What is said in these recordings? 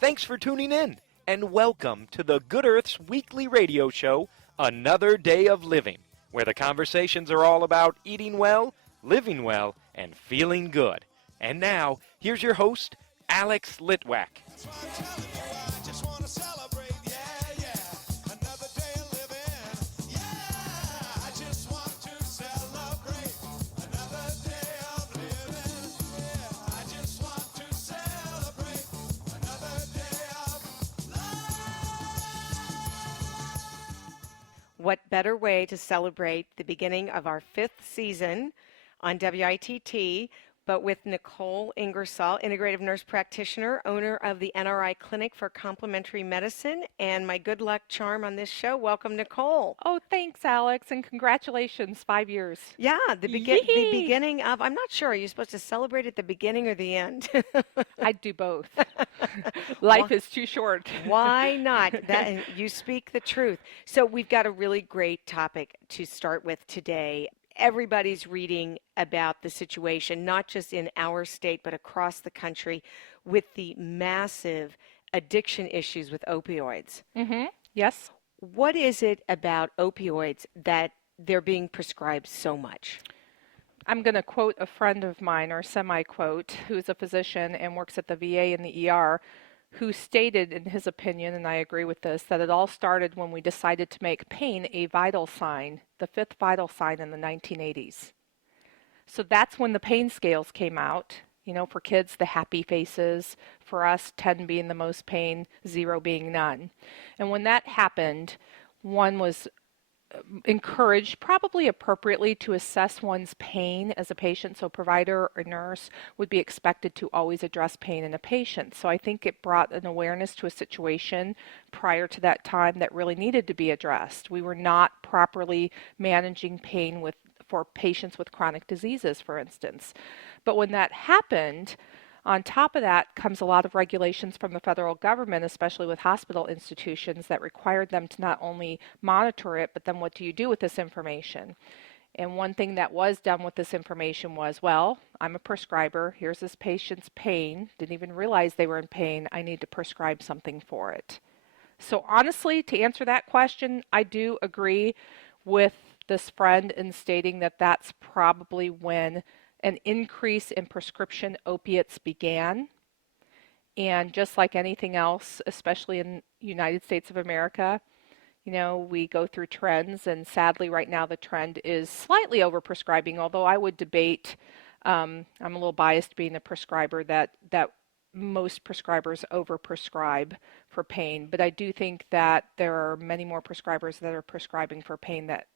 Thanks for tuning in, and welcome to the Good Earth's weekly radio show, Another Day of Living, where the conversations are all about eating well, living well, and feeling good. And now, here's your host, Alex Litwack. What better way to celebrate the beginning of our 5th season on WITT, but with Nichole Ingersoll, Integrative Nurse Practitioner, owner of the NRI Clinic for Complementary Medicine, and my good luck charm on this show. Welcome, Nichole. Oh, thanks, Alex, and congratulations, 5 years. Yeah, the beginning of, I'm not sure, are you supposed to celebrate at the beginning or the end? I'd do both. Life is too short. Why not? You speak the truth. So we've got a really great topic to start with today. Everybody's reading about the situation, not just in our state, but across the country with the massive addiction issues with opioids. Mm-hmm. Yes. What is it about opioids that they're being prescribed so much? I'm going to quote a friend of mine, or semi-quote, who's a physician and works at the VA in the ER, who stated in his opinion, and I agree with this, that it all started when we decided to make pain a vital sign, the 5th vital sign in the 1980s. So that's when the pain scales came out. You know, for kids, the happy faces, for us, 10 being the most pain, 0 being none. And when that happened, one was encouraged, probably appropriately, to assess one's pain as a patient. So a provider or nurse would be expected to always address pain in a patient. So I think it brought an awareness to a situation prior to that time that really needed to be addressed. We were not properly managing pain for patients with chronic diseases, for instance. But when that happened, on top of that comes a lot of regulations from the federal government, especially with hospital institutions, that required them to not only monitor it, but then what do you do with this information? And one thing that was done with this information was, well, I'm a prescriber. Here's this patient's pain. Didn't even realize they were in pain. I need to prescribe something for it. So honestly, to answer that question, I do agree with this friend in stating that that's probably when an increase in prescription opiates began. And just like anything else, especially in the United States of America, you know, we go through trends, and sadly right now the trend is slightly overprescribing, although I would debate, I'm a little biased being a prescriber, that most prescribers overprescribe for pain. But I do think that there are many more prescribers that are prescribing for pain that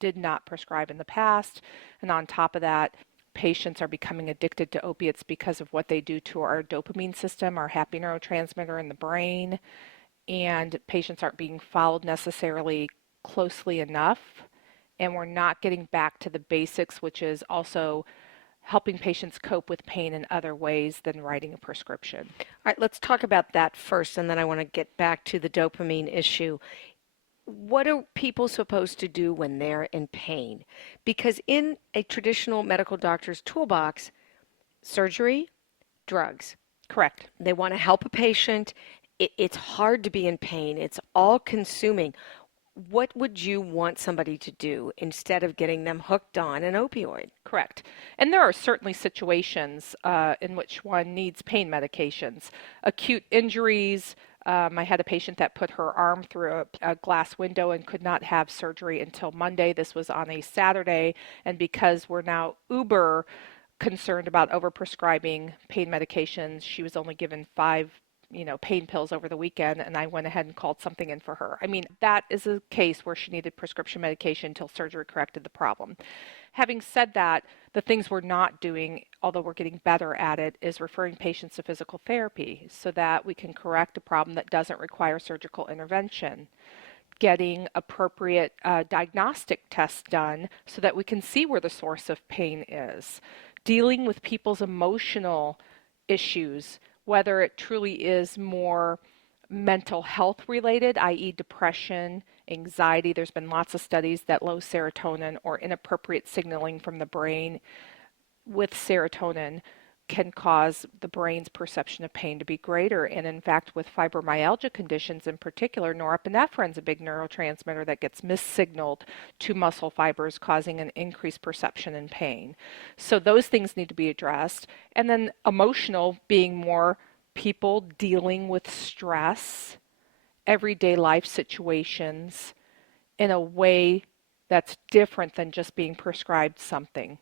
did not prescribe in the past. And on top of that, patients are becoming addicted to opiates because of what they do to our dopamine system, our happy neurotransmitter in the brain, and patients aren't being followed necessarily closely enough, and we're not getting back to the basics, which is also helping patients cope with pain in other ways than writing a prescription. All right, let's talk about that first, and then I want to get back to the dopamine issue. What are people supposed to do when they're in pain? Because in a traditional medical doctor's toolbox, surgery, drugs. Correct. They want to help a patient. It's hard to be in pain. It's all consuming. What would you want somebody to do instead of getting them hooked on an opioid? Correct. And there are certainly situations in which one needs pain medications. Acute injuries. I had a patient that put her arm through a glass window and could not have surgery until Monday. This was on a Saturday. And because we're now uber concerned about overprescribing pain medications, she was only given 5 pain pills over the weekend, and I went ahead and called something in for her. I mean, that is a case where she needed prescription medication until surgery corrected the problem. Having said that, the things we're not doing, although we're getting better at it, is referring patients to physical therapy so that we can correct a problem that doesn't require surgical intervention. Getting appropriate diagnostic tests done so that we can see where the source of pain is. Dealing with people's emotional issues, whether it truly is more mental health related, i.e. depression, anxiety. There's been lots of studies that low serotonin or inappropriate signaling from the brain with serotonin can cause the brain's perception of pain to be greater. And in fact, with fibromyalgia conditions in particular, norepinephrine is a big neurotransmitter that gets missignaled to muscle fibers, causing an increased perception in pain. So those things need to be addressed. And then emotional being more people dealing with stress, everyday life situations in a way that's different than just being prescribed something.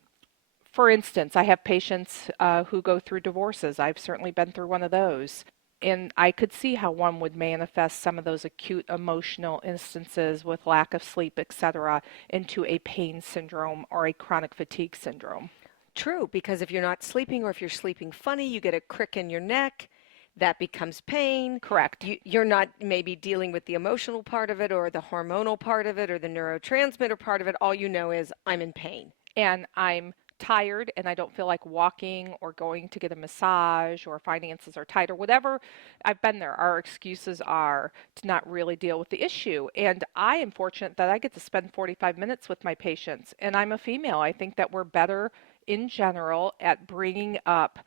For instance, I have patients who go through divorces. I've certainly been through one of those. And I could see how one would manifest some of those acute emotional instances with lack of sleep, etc., into a pain syndrome or a chronic fatigue syndrome. True, because if you're not sleeping or if you're sleeping funny, you get a crick in your neck. That becomes pain. Correct. You're not maybe dealing with the emotional part of it or the hormonal part of it or the neurotransmitter part of it. All you know is I'm in pain. And I'm tired and I don't feel like walking or going to get a massage or finances are tight or whatever. I've been there. Our excuses are to not really deal with the issue. And I am fortunate that I get to spend 45 minutes with my patients. And I'm a female. I think that we're better in general at bringing up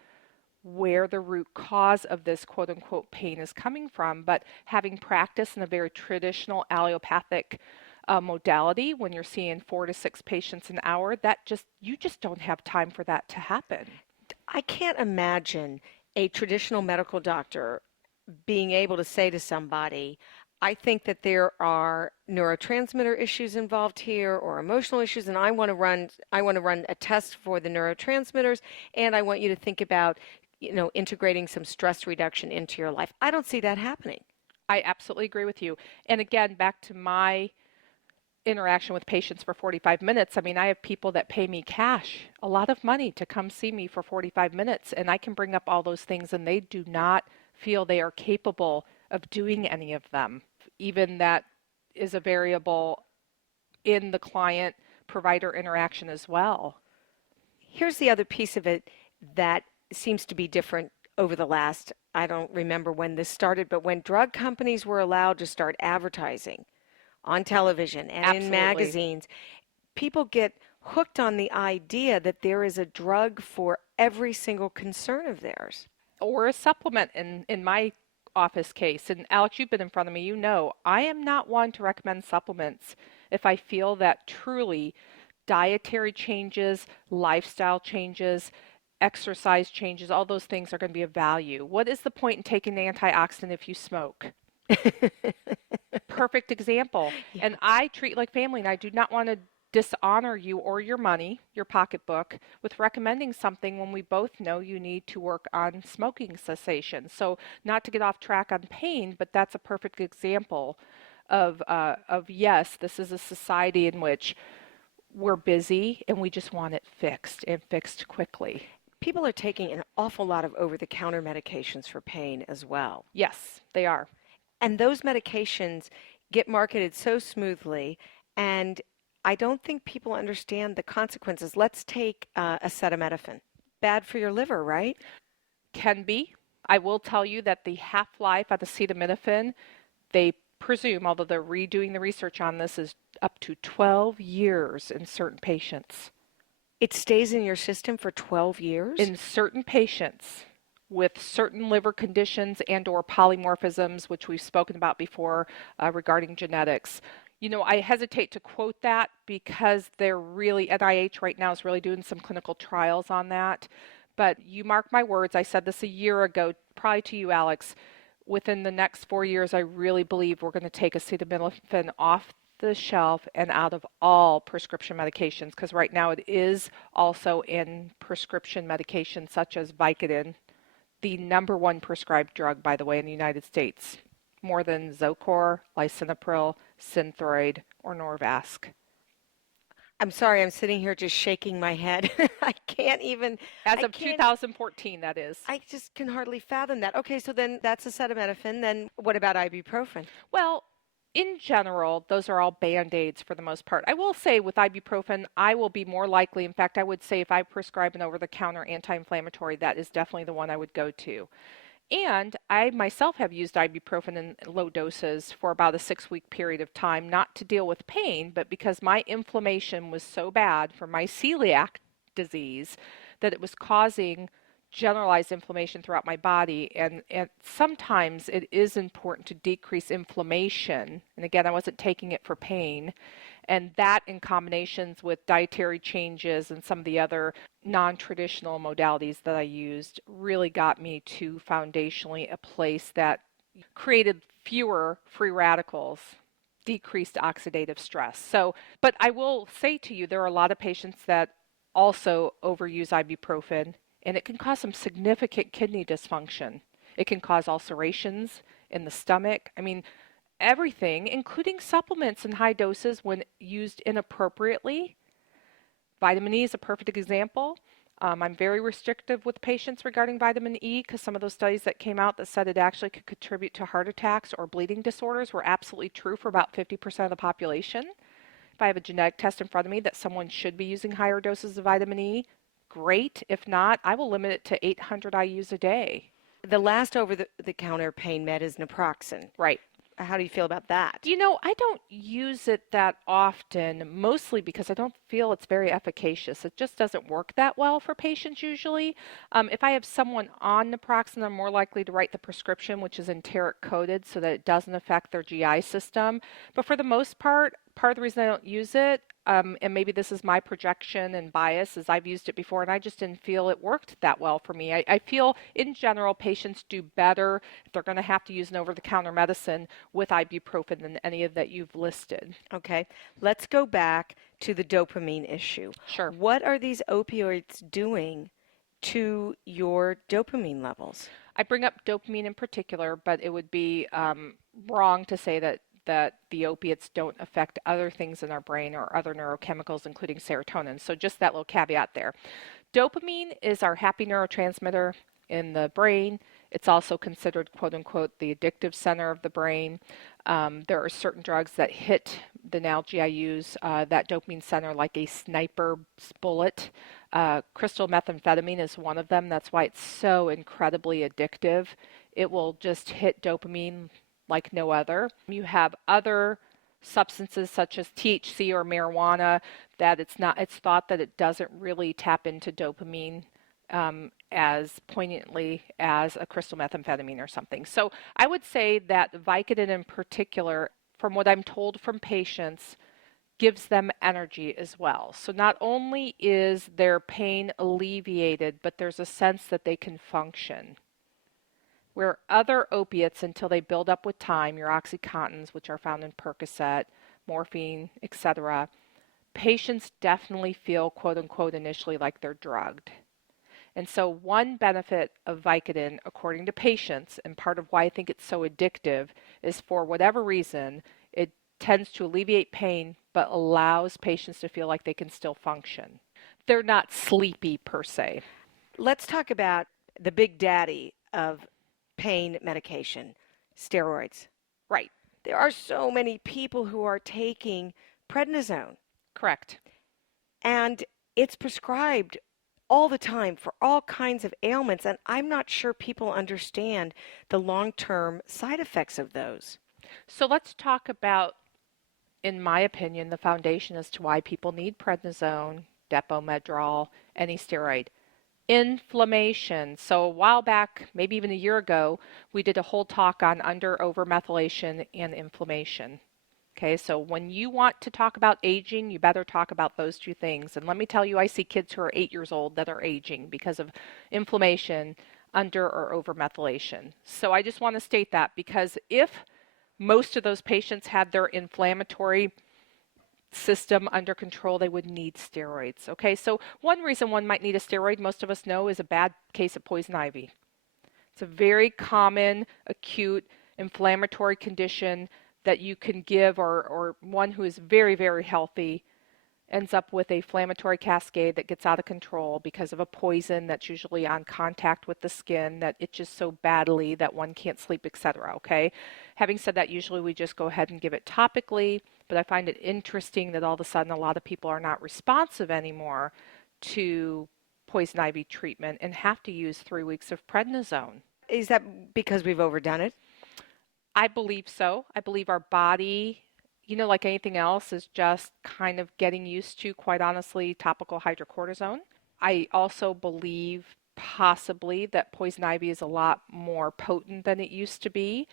where the root cause of this quote unquote pain is coming from, but having practice in a very traditional allopathic modality, when you're seeing 4 to 6 patients an hour, you just don't have time for that to happen. I can't imagine a traditional medical doctor being able to say to somebody, I think that there are neurotransmitter issues involved here or emotional issues, and I want to run a test for the neurotransmitters, and I want you to think about, integrating some stress reduction into your life. I don't see that happening. I absolutely agree with you. And again, back to my interaction with patients for 45 minutes. I mean, I have people that pay me cash, a lot of money to come see me for 45 minutes, and I can bring up all those things and they do not feel they are capable of doing any of them. Even that is a variable in the client-provider interaction as well. Here's the other piece of it that seems to be different over the last, I don't remember when this started, but when drug companies were allowed to start advertising on television and Absolutely. in magazines, people get hooked on the idea that there is a drug for every single concern of theirs. Or a supplement in my office case. And Alex, you've been in front of me, you know, I am not one to recommend supplements if I feel that truly dietary changes, lifestyle changes, exercise changes, all those things are going to be of value. What is the point in taking an antioxidant if you smoke? Perfect example. Yeah. And I treat like family, and I do not want to dishonor you or your money, your pocketbook, with recommending something when we both know you need to work on smoking cessation. So not to get off track on pain, but that's a perfect example of yes, this is a society in which we're busy and we just want it fixed and fixed quickly. People are taking an awful lot of over-the-counter medications for pain as well. Yes, they are. And those medications get marketed so smoothly, and I don't think people understand the consequences. Let's take acetaminophen. Bad for your liver, right? Can be. I will tell you that the half-life of acetaminophen, they presume, although they're redoing the research on this, is up to 12 years in certain patients. It stays in your system for 12 years? In certain patients with certain liver conditions and or polymorphisms, which we've spoken about before regarding genetics. You know, I hesitate to quote that because they're really, NIH right now is really doing some clinical trials on that. But you mark my words, I said this a year ago, probably to you, Alex, within the next 4 years, I really believe we're going to take acetaminophen off the shelf and out of all prescription medications, because right now it is also in prescription medications such as Vicodin, the #1 prescribed drug, by the way, in the United States, more than Zocor, lisinopril, Synthroid, or Norvasc. I'm sorry, I'm sitting here just shaking my head. I can't even. As of 2014, that is. I just can hardly fathom that. Okay, so then that's acetaminophen. Then what about ibuprofen? Well, in general, those are all Band-Aids for the most part. I will say with ibuprofen, I will be more likely, in fact, I would say if I prescribe an over-the-counter anti-inflammatory, that is definitely the one I would go to. And I myself have used ibuprofen in low doses for about a 6-week period of time, not to deal with pain, but because my inflammation was so bad for my celiac disease that it was causing generalized inflammation throughout my body, and sometimes it is important to decrease inflammation. And again, I wasn't taking it for pain. And that in combinations with dietary changes and some of the other non-traditional modalities that I used really got me to foundationally a place that created fewer free radicals, decreased oxidative stress. So, but I will say to you, there are a lot of patients that also overuse ibuprofen, and it can cause some significant kidney dysfunction. It can cause ulcerations in the stomach. I mean, everything, including supplements in high doses when used inappropriately. Vitamin E is a perfect example. I'm very restrictive with patients regarding vitamin E because some of those studies that came out that said it actually could contribute to heart attacks or bleeding disorders were absolutely true for about 50% of the population. If I have a genetic test in front of me that someone should be using higher doses of vitamin E, great. If not, I will limit it to 800 IUs a day. The last over-the-counter pain med is Naproxen. Right. How do you feel about that? You know, I don't use it that often, mostly because I don't feel it's very efficacious. It just doesn't work that well for patients usually. If I have someone on Naproxen, I'm more likely to write the prescription, which is enteric coated so that it doesn't affect their GI system. But for the most part of the reason I don't use it, and maybe this is my projection and bias, is I've used it before and I just didn't feel it worked that well for me. I feel in general patients do better if they're going to have to use an over-the-counter medicine with ibuprofen than any of that you've listed. Okay, let's go back to the dopamine issue. Sure. What are these opioids doing to your dopamine levels? I bring up dopamine in particular, but it would be wrong to say that the opiates don't affect other things in our brain or other neurochemicals, including serotonin. So just that little caveat there. Dopamine is our happy neurotransmitter in the brain. It's also considered, quote unquote, the addictive center of the brain. There are certain drugs that hit the analogy I use, that dopamine center like a sniper bullet. Crystal methamphetamine is one of them. That's why it's so incredibly addictive. It will just hit dopamine like no other. You have other substances such as THC or marijuana that it's thought that it doesn't really tap into dopamine as poignantly as a crystal methamphetamine or something. So I would say that Vicodin in particular, from what I'm told from patients, gives them energy as well. So not only is their pain alleviated, but there's a sense that they can function. Where other opiates, until they build up with time, your Oxycontins, which are found in Percocet, morphine, etc., patients definitely feel, quote unquote, initially like they're drugged. And so one benefit of Vicodin, according to patients, and part of why I think it's so addictive, is for whatever reason, it tends to alleviate pain, but allows patients to feel like they can still function. They're not sleepy per se. Let's talk about the big daddy of pain medication, steroids. Right. There are so many people who are taking prednisone. Correct. And it's prescribed all the time for all kinds of ailments, and I'm not sure people understand the long-term side effects of those. So let's talk about, in my opinion, the foundation as to why people need prednisone, Depo-Medrol, any steroid. Inflammation. So a while back, maybe even a year ago, we did a whole talk on under-over methylation and inflammation. Okay, so when you want to talk about aging, you better talk about those two things. And let me tell you, I see kids who are 8 years old that are aging because of inflammation, under or over methylation. So I just want to state that, because if most of those patients had their inflammatory system under control, they would need steroids. Okay, so one reason one might need a steroid, most of us know, is a bad case of poison ivy. It's a very common acute inflammatory condition that you can give, or one who is very, very healthy ends up with a inflammatory cascade that gets out of control because of a poison that's usually on contact with the skin that itches so badly that one can't sleep, etc. Okay, having said that, usually we just go ahead and give it topically, but I find it interesting that all of a sudden a lot of people are not responsive anymore to poison ivy treatment and have to use 3 weeks of prednisone. Is that because we've overdone it? I believe so. I believe our body, you know, like anything else, is just kind of getting used to, quite honestly, topical hydrocortisone. I also believe possibly that poison ivy is a lot more potent than it used to be,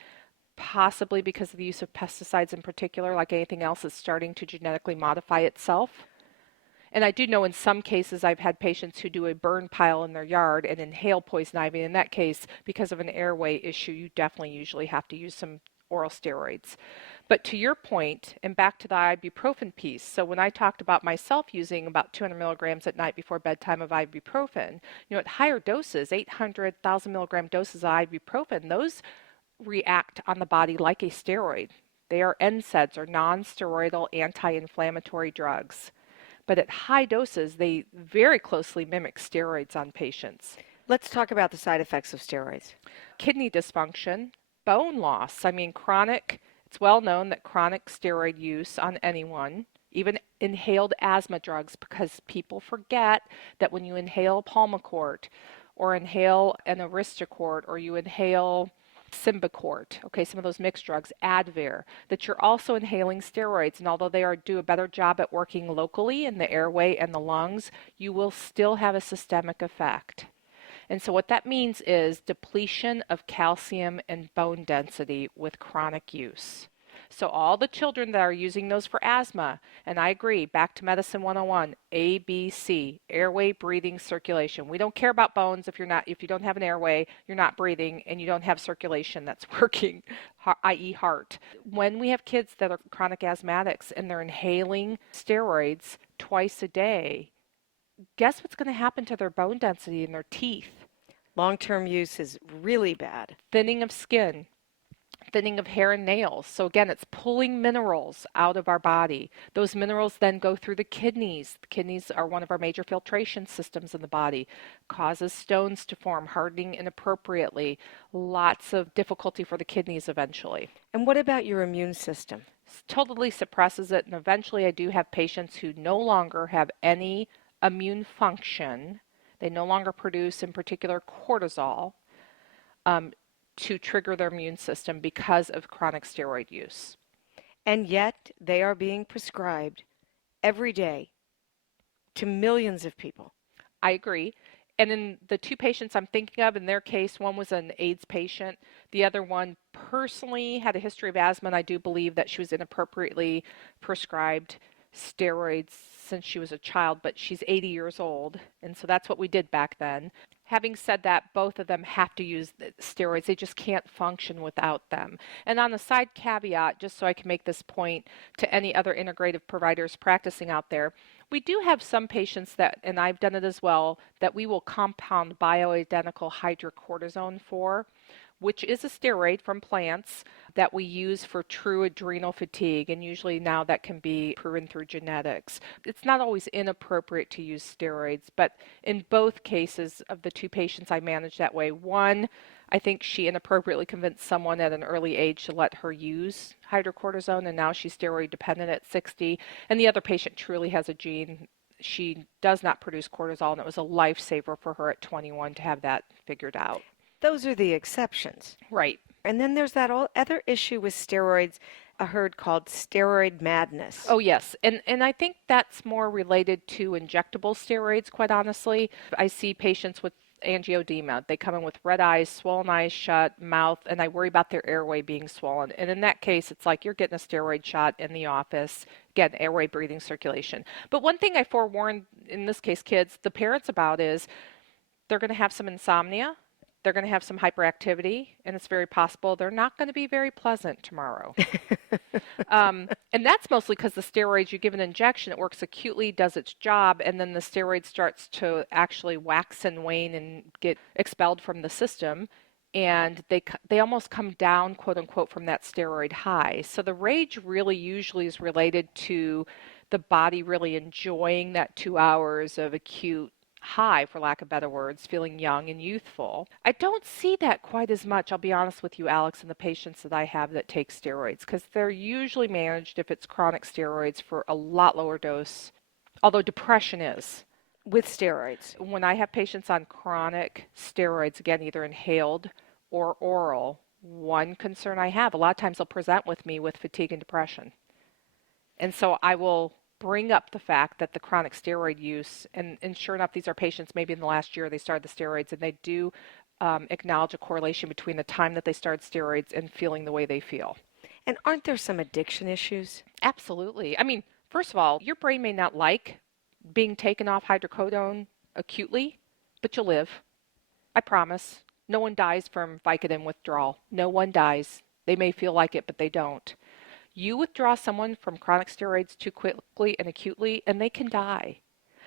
possibly because of the use of pesticides in particular, like anything else, is starting to genetically modify itself. And I do know in some cases I've had patients who do a burn pile in their yard and inhale poison ivy. In that case, because of an airway issue, you definitely usually have to use some oral steroids. But to your point, and back to the ibuprofen piece, so when I talked about myself using about 200 milligrams at night before bedtime of ibuprofen, at higher doses, 800,000 milligram doses of ibuprofen, those react on the body like a steroid. They are NSAIDs, or non-steroidal anti-inflammatory drugs. But at high doses, they very closely mimic steroids on patients. Let's talk about the side effects of steroids. Kidney dysfunction, bone loss. It's well known that chronic steroid use on anyone, even inhaled asthma drugs, because people forget that when you inhale Pulmicort or inhale an Aristocort or you inhale Symbicort, some of those mixed drugs, Advair, that you're also inhaling steroids. And although they do a better job at working locally in the airway and the lungs, you will still have a systemic effect. And so what that means is depletion of calcium and bone density with chronic use. So all the children that are using those for asthma, and I agree, back to Medicine 101, A, B, C, airway, breathing, circulation. We don't care about bones if you don't have an airway, you're not breathing, and you don't have circulation that's working, i.e. heart. When we have kids that are chronic asthmatics and they're inhaling steroids twice a day, guess what's going to happen to their bone density in their teeth? Long-term use is really bad. Thinning of skin. Thinning of hair and nails. So again, it's pulling minerals out of our body. Those minerals then go through the kidneys. The kidneys are one of our major filtration systems in the body. Causes stones to form, hardening inappropriately. Lots of difficulty for the kidneys eventually. And what about your immune system? Totally suppresses it, and eventually I do have patients who no longer have any immune function. They no longer produce, in particular, cortisol. To trigger their immune system because of chronic steroid use. And yet they are being prescribed every day to millions of people. I agree. And in the two patients I'm thinking of, in their case, one was an AIDS patient. The other one personally had a history of asthma, and I do believe that she was inappropriately prescribed steroids since she was a child, but she's 80 years old, and so that's what we did back then. Having said that, both of them have to use steroids. They just can't function without them. And on a side caveat, just so I can make this point to any other integrative providers practicing out there, we do have some patients that, and I've done it as well, that we will compound bioidentical hydrocortisone for, which is a steroid from plants that we use for true adrenal fatigue, and usually now that can be proven through genetics. It's not always inappropriate to use steroids, but in both cases of the two patients I managed that way, one, I think she inappropriately convinced someone at an early age to let her use hydrocortisone, and now she's steroid dependent at 60, and the other patient truly has a gene. She does not produce cortisol, and it was a lifesaver for her at 21 to have that figured out. Those are the exceptions. Right. And then there's that other issue with steroids I heard called steroid madness. Oh, yes. And I think that's more related to injectable steroids, quite honestly. I see patients with angioedema. They come in with red eyes, swollen eyes shut, mouth, and I worry about their airway being swollen. And in that case, it's like you're getting a steroid shot in the office. Again, airway, breathing, circulation. But one thing I forewarn, in this case, kids, the parents about is they're going to have some insomnia. They're going to have some hyperactivity, and it's very possible they're not going to be very pleasant tomorrow. And that's mostly because the steroids, you give an injection, it works acutely, does its job, and then the steroid starts to actually wax and wane and get expelled from the system, and they almost come down, quote unquote, from that steroid high. So the rage really usually is related to the body really enjoying that 2 hours of acute high, for lack of better words, feeling young and youthful. I don't see that quite as much, I'll be honest with you, Alex, in the patients that I have that take steroids, because they're usually managed, if it's chronic steroids, for a lot lower dose, although depression is. With steroids. When I have patients on chronic steroids, again, either inhaled or oral, one concern I have, a lot of times they'll present with me with fatigue and depression. And so I will bring up the fact that the chronic steroid use, and sure enough, these are patients maybe in the last year they started the steroids, and they do acknowledge a correlation between the time that they started steroids and feeling the way they feel. And aren't there some addiction issues? Absolutely. I mean, first of all, your brain may not like being taken off hydrocodone acutely, but you'll live. I promise. No one dies from Vicodin withdrawal. No one dies. They may feel like it, but they don't. You withdraw someone from chronic steroids too quickly and acutely, and they can die.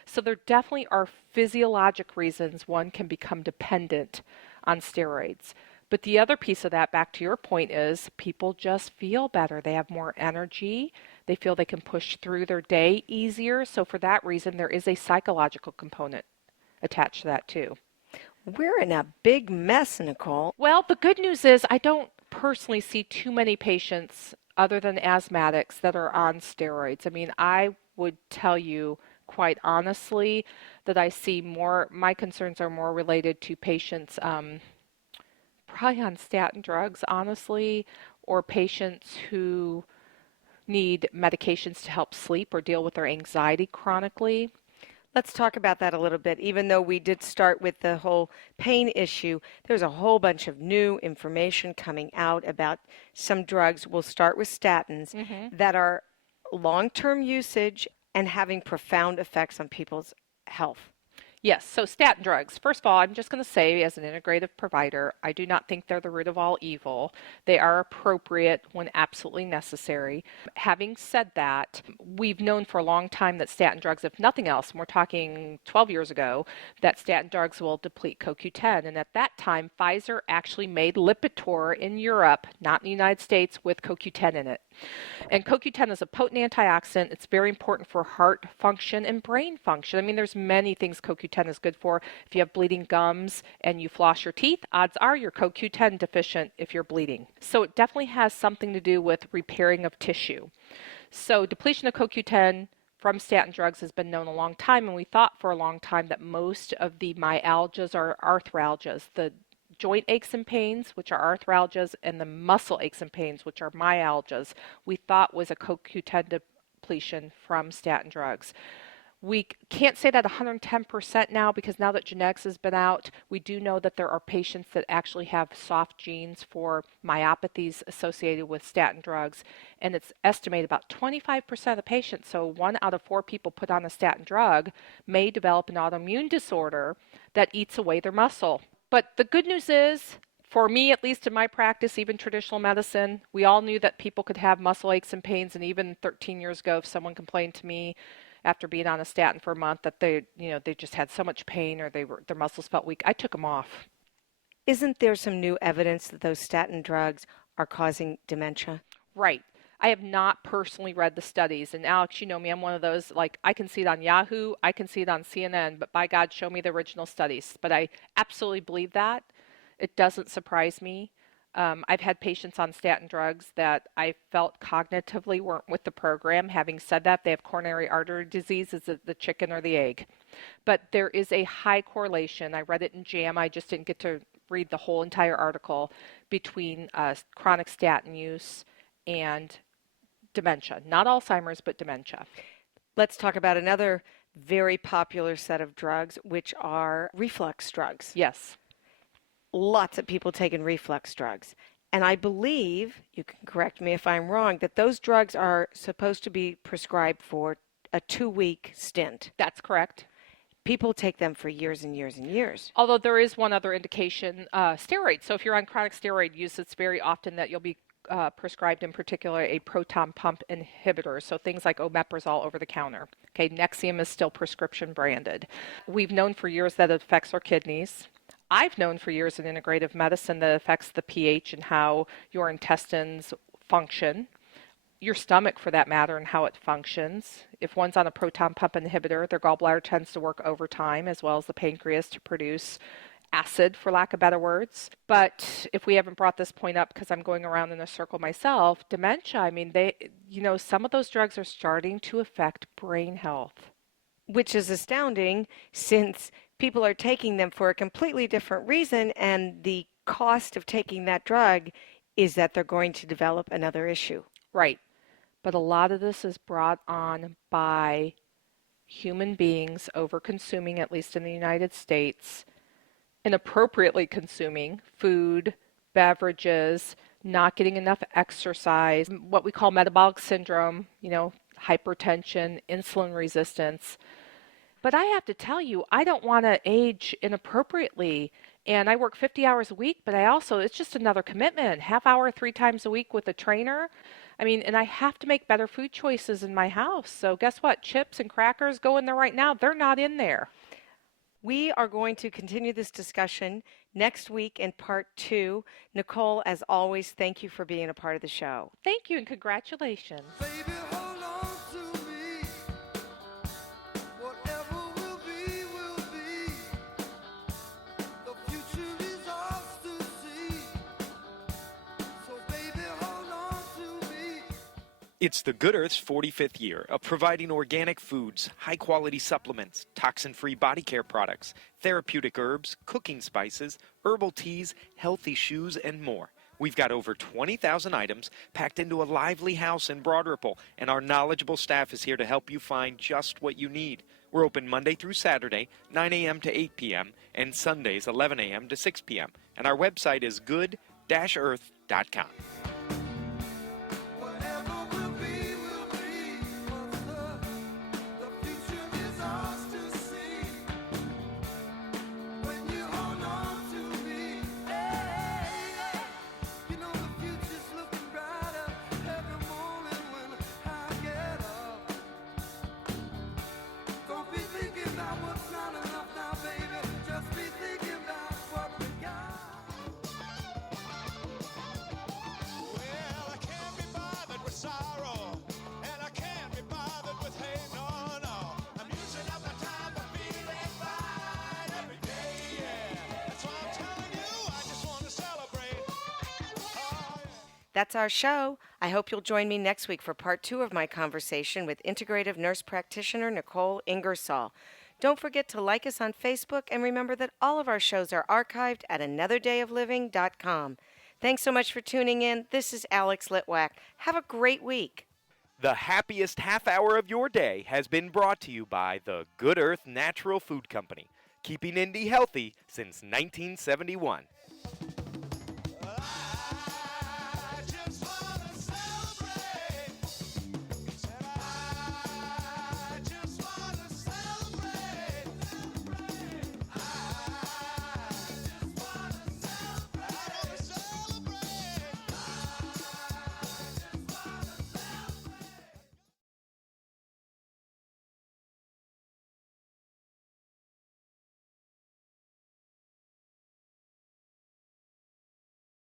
So there definitely are physiologic reasons one can become dependent on steroids. But the other piece of that, back to your point, is people just feel better. They have more energy. They feel they can push through their day easier. So for that reason, there is a psychological component attached to that too. We're in a big mess, Nichole. Well, the good news is I don't personally see too many patients other than asthmatics that are on steroids. I mean, I would tell you quite honestly that I see more, my concerns are more related to patients probably on statin drugs, honestly, or patients who need medications to help sleep or deal with their anxiety chronically. Let's talk about that a little bit. Even though we did start with the whole pain issue, there's a whole bunch of new information coming out about some drugs. We'll start with statins that are long-term usage and having profound effects on people's health. Yes, so statin drugs. First of all, I'm just going to say, as an integrative provider, I do not think they're the root of all evil. They are appropriate when absolutely necessary. Having said that, we've known for a long time that statin drugs, if nothing else, and we're talking 12 years ago, that statin drugs will deplete CoQ10. And at that time, Pfizer actually made Lipitor in Europe, not in the United States, with CoQ10 in it. And CoQ10 is a potent antioxidant. It's very important for heart function and brain function. I mean, there's many things CoQ10 is good for. If you have bleeding gums and you floss your teeth, odds are you're CoQ10 deficient if you're bleeding. So it definitely has something to do with repairing of tissue. So depletion of CoQ10 from statin drugs has been known a long time, and we thought for a long time that most of the myalgias are arthralgias, the joint aches and pains, which are arthralgias, and the muscle aches and pains, which are myalgias, we thought was a CoQ10 depletion from statin drugs. We can't say that 110% now, because now that genetics has been out, we do know that there are patients that actually have soft genes for myopathies associated with statin drugs, and it's estimated about 25% of the patients, so 1 out of 4 people put on a statin drug, may develop an autoimmune disorder that eats away their muscle. But the good news is, for me, at least in my practice, even traditional medicine, we all knew that people could have muscle aches and pains. And even 13 years ago, if someone complained to me after being on a statin for a month that they just had so much pain or their muscles felt weak, I took them off. Isn't there some new evidence that those statin drugs are causing dementia? Right. I have not personally read the studies. And Alex, you know me, I'm one of those, like, I can see it on Yahoo, I can see it on CNN, but by God, show me the original studies. But I absolutely believe that. It doesn't surprise me. I've had patients on statin drugs that I felt cognitively weren't with the program. Having said that, they have coronary artery disease. Is it the chicken or the egg? But there is a high correlation. I read it in JAMA. I just didn't get to read the whole entire article, between chronic statin use and dementia. Not Alzheimer's, but dementia. Let's talk about another very popular set of drugs, which are reflux drugs. Yes. Lots of people taking reflux drugs. And I believe, you can correct me if I'm wrong, that those drugs are supposed to be prescribed for a 2-week stint. That's correct. People take them for years and years and years. Although there is one other indication, steroids. So if you're on chronic steroid use, it's very often that you'll be prescribed, in particular, a proton pump inhibitor, so things like omeprazole over the counter. Okay, Nexium is still prescription branded. We've known for years that it affects our kidneys. I've known for years in integrative medicine that it affects the pH and how your intestines function, your stomach for that matter, and how it functions. If one's on a proton pump inhibitor, their gallbladder tends to work overtime, as well as the pancreas, to produce acid, for lack of better words. But if we haven't brought this point up, because I'm going around in a circle myself, dementia, I mean, some of those drugs are starting to affect brain health. Which is astounding, since people are taking them for a completely different reason, and the cost of taking that drug is that they're going to develop another issue. Right. but a lot of this is brought on by human beings over consuming, at least in the United States, inappropriately consuming food, beverages, not getting enough exercise, what we call metabolic syndrome, hypertension, insulin resistance. But I have to tell you, I don't want to age inappropriately. And I work 50 hours a week, but it's just another commitment, half hour, 3 times a week with a trainer. And I have to make better food choices in my house. So guess what? Chips and crackers go in there right now. They're not in there. We are going to continue this discussion next week in part 2. Nichole, as always, thank you for being a part of the show. Thank you and congratulations. Baby, hold on to me. Whatever will be, will be. The future is ours to see. So baby, hold on to me. It's the Good Earth's 45th year of providing organic foods, high-quality supplements, toxin-free body care products, therapeutic herbs, cooking spices, herbal teas, healthy shoes, and more. We've got over 20,000 items packed into a lively house in Broad Ripple, and our knowledgeable staff is here to help you find just what you need. We're open Monday through Saturday, 9 a.m. to 8 p.m., and Sundays, 11 a.m. to 6 p.m. And our website is good-earth.com. Whatever will be, will be. The future is ours to see. When you hold on to me, hey, you know the future's looking brighter every morning when I get up. Don't be thinking about what's not enough now, baby. Just be thinking about what we got. Well, I can't be bothered with sorrow, and I can't be bothered with hate, no, no. I'm using up my time for feeling fine every day, yeah. That's why I'm telling you, I just want to celebrate. Oh, yeah. That's our show. I hope you'll join me next week for part 2 of my conversation with Integrative Nurse Practitioner Nichole Ingersoll. Don't forget to like us on Facebook, and remember that all of our shows are archived at anotherdayofliving.com. Thanks so much for tuning in. This is Alex Litwack. Have a great week. The happiest half hour of your day has been brought to you by the Good Earth Natural Food Company, keeping Indy healthy since 1971. Well,